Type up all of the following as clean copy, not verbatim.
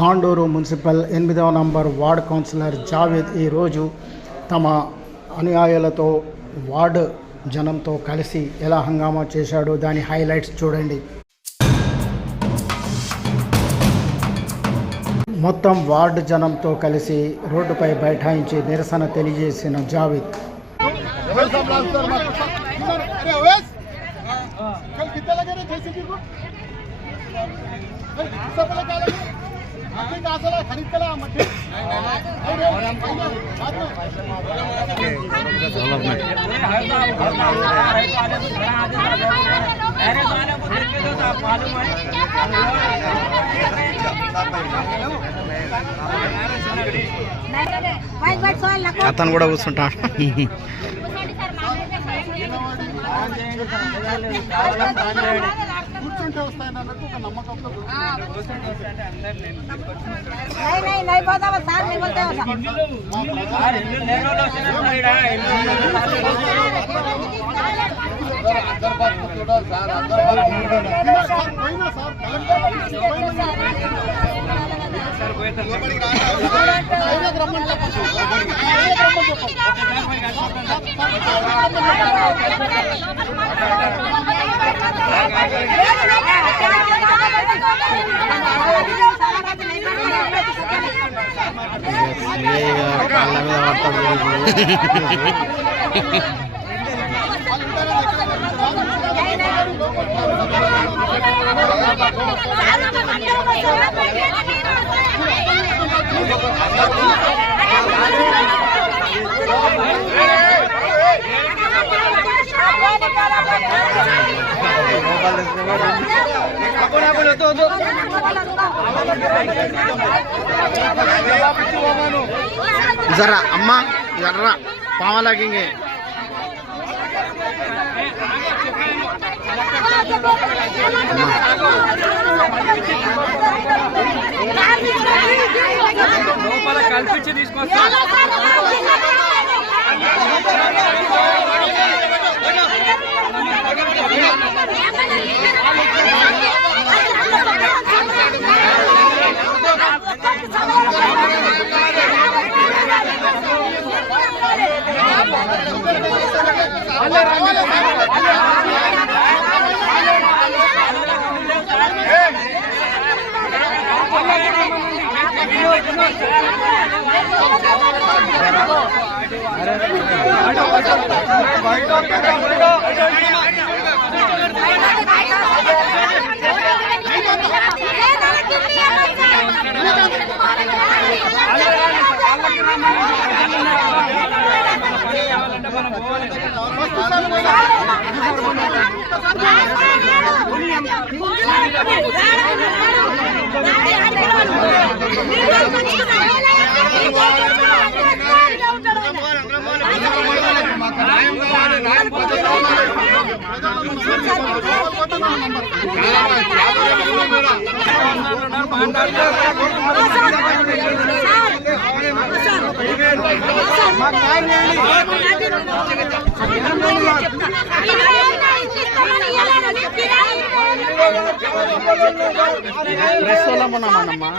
Tandur municipal 8వ number ward councillor Javed ఈరోజు తమ అనుయాయులతో వార్డు జనంతో కలిసి ఎలా హంగామా చేశాడో దాని హైలైట్స్ చూడండి. మొత్తం వార్డు జనంతో కలిసి రోడ్డుపై బైఠాయించి నిరసన తెలియజేసిన జావేద్ అతను కూడా కూర్చుంటాడు. కూర్చుంటే వస్తాయన్నట్టు ఒక నమ్మకంతో जरा अम्मा जरा पावा लगेंगे. कल्पी తీసుకొస్తా డ్రెస్ వల్ల మనమ్మా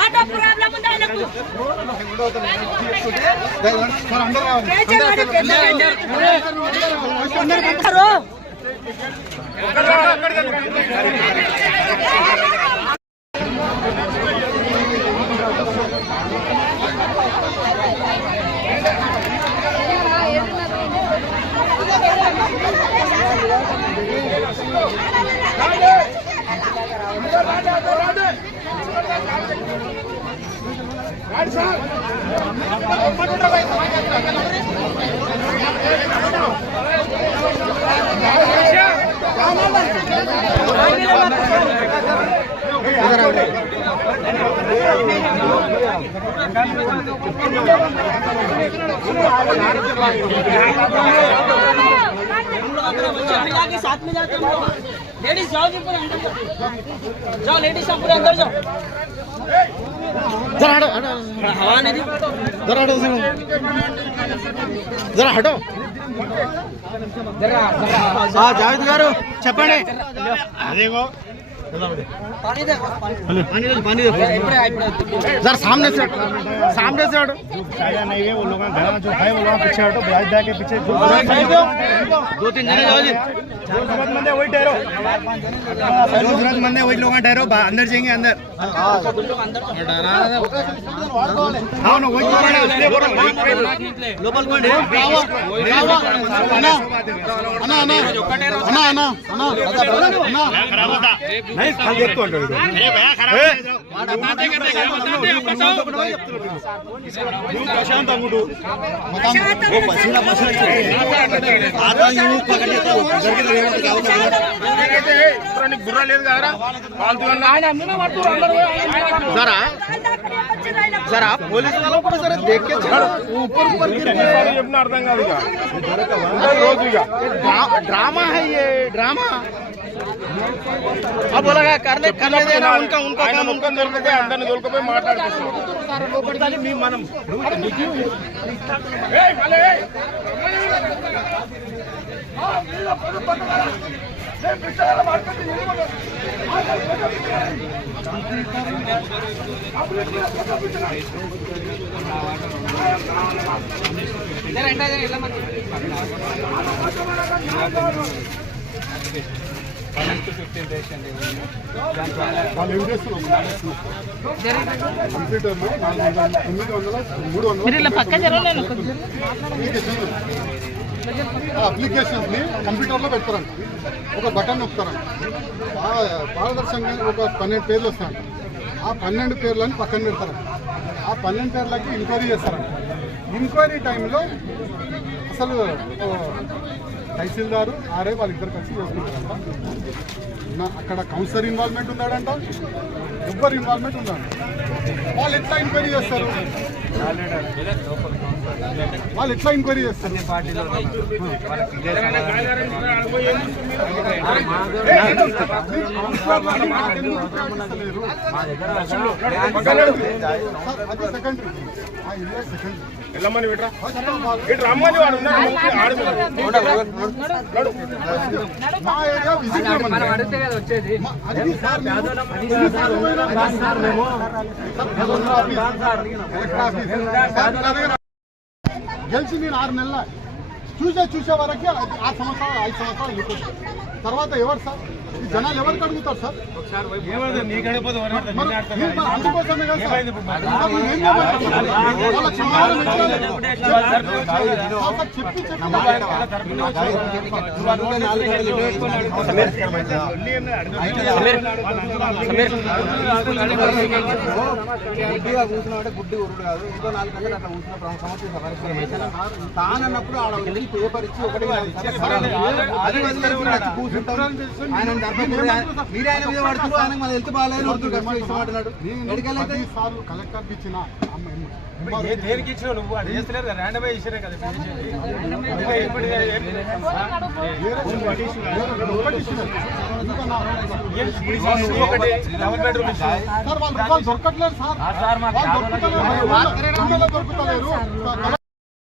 ఆటో ప్రాబ్లం ఉంది ఆయనకు. రాండి साथ में जाते हैं लेडीज जाओ जी पूरे अंदर जाओ लेडीज सब पूरे अंदर जाओ जरा हटो हवा नहीं दी जरा हटो जरा हटो जावेद गारू చెప్పండి అదేగో पानी दे पानी दे जरा सामने से हटो साइड नहीं है वो लोग घर जो है वो लोग पीछे हटो ब्याज बैग के पीछे दो तीन जने जाओ जी जरूरतमंद है वही ठहरो जरूरतमंद है वही लोग ठहरो अंदर जाएंगे अंदर हाँ ना वही लोकल कौन है अना नहीं खाली एक तो अंदर अरे भैया खराब प्रशांत अंगूठू वो पसीना आता यूं पकड़ लेता हूं घर के बुरा లేదు కదరా फालतू जरा पुलिस वालों को जरा देख के ऊपर गिर गए అర్థం కాదు ఇక ड्रामा है ये ड्रामा अब बोला करने देना उनका ఆయన ముఖం దొరికితే అందరిని దొరికిపోయి మాట్లాడుకుంటాం మనం వాళ్ళు ఏం చేస్తున్నారు కంప్యూటర్లో 300 అప్లికేషన్స్ని కంప్యూటర్లో పెడతారంట ఒక బటన్ నొక్కుతారంట పారదర్శకంగా ఒక 12 పేర్లు వస్తాయంట ఆ 12 పేర్లని పక్కన పెడతారంట ఆ 12 పేర్లకి ఎంక్వైరీ చేస్తారంట ఎంక్వైరీ టైంలో అసలు తహసీల్దారు ఆర్ఐ వాళ్ళిద్దరు కలిసి చేసుకుంటారంట అక్కడ కౌన్సిలర్ ఇన్వాల్వ్మెంట్ ఉన్నాడంట ఎవ్వరు ఇన్వాల్వ్మెంట్ ఉన్నాడు వాళ్ళు ఎట్లా ఎంక్వైరీ చేస్తారు సెకండరీ వెళ్ళమని ఇట్లా రమ్మని వాడు మా ఏరియా విజిట్ గెలిచి నేను 6 నెలల చూసే వరకే 6 సంవత్సరాలు 5 సంవత్సరాలు వెళ్ళిపోతారు తర్వాత ఎవరు సార్ ఈ జనాలు ఎవరికి అడుగుతారు సార్ అందుకోసమే కదా చెప్పి కూర్చున్నామంటే గుడ్డి ఉరుడు కాదు ఇంకో 4 గంటలు అట్లా కూర్చున్న సమస్య తానన్నప్పుడు ఆడ పేపర్ ఇచ్చి ఒకటి ఆయన మీరే ఆయన మీద పడుతున్నారు ఆయన మన హెల్త్ బాగాలేదు ఇష్టమాడుతున్నాడు మెడికల్ అయితే కలెక్టర్కి ఇచ్చిన దేనికి ఇచ్చినావు నువ్వు అది చేస్తలేదు కదా ర్యాండమై ఇచ్చినా కదా దొరకట్లేదు సార్ దొరుకుతలేరు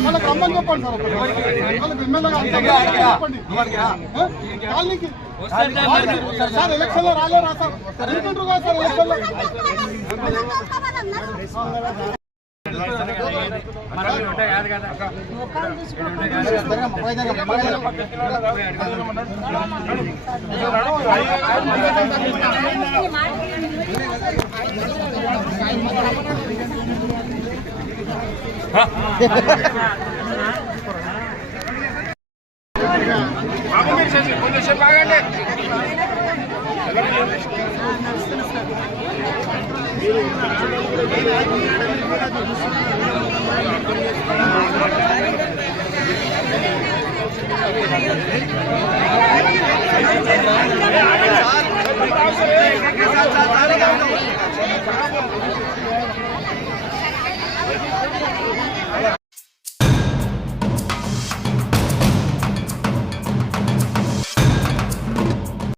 వాళ్ళకి రమ్మని చెప్పండి సార్ వాళ్ళకి ఎమ్మెల్యే చెప్పండి కాలనీకి సార్ ఎలక్షన్ లో రాలేరా సార్ ఎందుకుంటారు కదా సార్ ఎలక్షన్ లో సార్